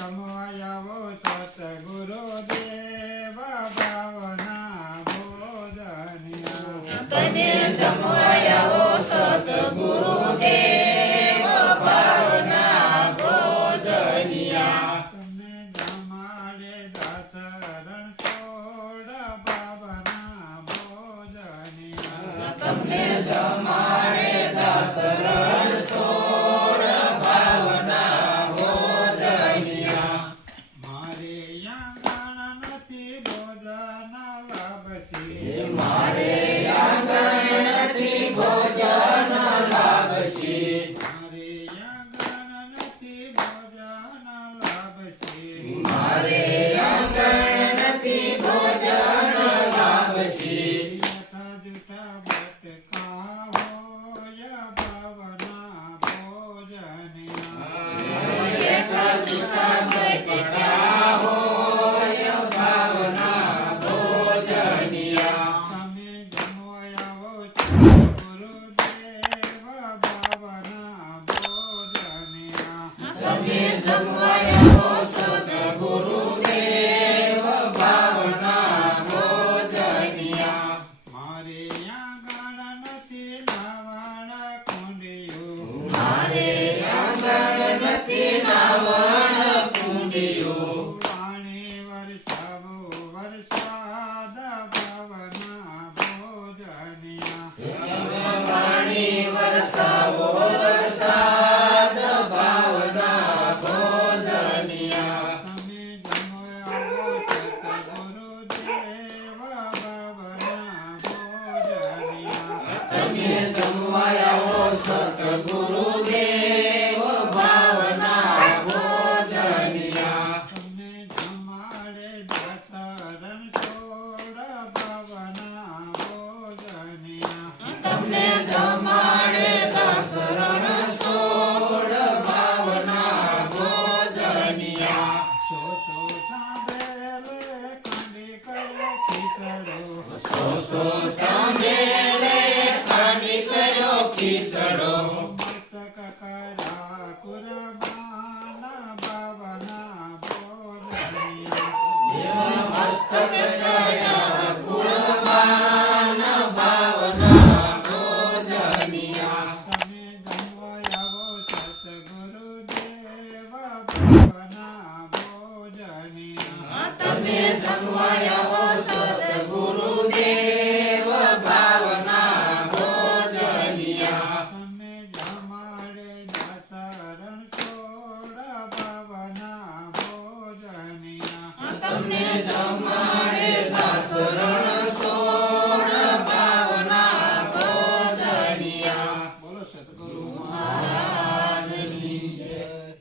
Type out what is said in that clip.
જમવાયાવો સતગુરુદેવ ભાવના ભોજનિયા તમે જમવાયાવો સતગુરુદેવ ભાવના ભોજનિયા તમને જમાડે દાસરણ છોડ ભાવના ભોજનિયા તમને જમાડે દાસરણ સોળ ભાવના ભોજનિયા મારે આંગણ નથી ભોજન લાભશી મારે આંગણ નથી ભોજન લાભશી મારે આંગણ નથી ભોજન લાભશી મારે આંગણ નથી ભોજન લાભશી જૂઠા જૂઠા બટકા હોય ભાવના ભોજનિયા જેઠા જૂઠા બટકા હોય ભાવના ભોજનિયા તમે જમવાયાવો ગુરુદેવ ભાવના ભોજનિયા તમે જમવાયાવો સદગુરુદેવ ભાવના ભોજનિયા મારે આંગણ નથી નાવણ કુંડિયું મારે આંગણ નથી નાવણ કુંડિયું પાણી વરસાવો વરસાદ ભાવના ભોજનિયા પાણી વરસાવો વરસાદ ભાવના ભોજનિયા તમે જમવાયાવો સતગુરુદેવ ભાવના ભોજનિયા તમે જમવાયાવો સતગુરુદેવ ભાવના ભોજનિયા તમને જમાડે દાસરણ છોડ ભાવના ભોજનિયા તમને જમાડે દાસરણ સોળ ભાવના ભોજનિયા સો સાંભળે ખાંડી કર્યો ખીચડો સો સાંભળે ખાંડી કર્યો ખીચડો મસ્તક કરા કુરબાન ભાવના ભોજનિયા મસ્તક કર્યા કુરબાન ભાવના ભોજનિયા તમે જમવાયાવો સતગુરુદેવ ભાવના ભોજનિયા તમે જમવાયાવો સદગુરુદેવ ભાવના ભોજનિયા તમે જમાડે દાસરણ છોડ ભાવના ભોજનિયા તમને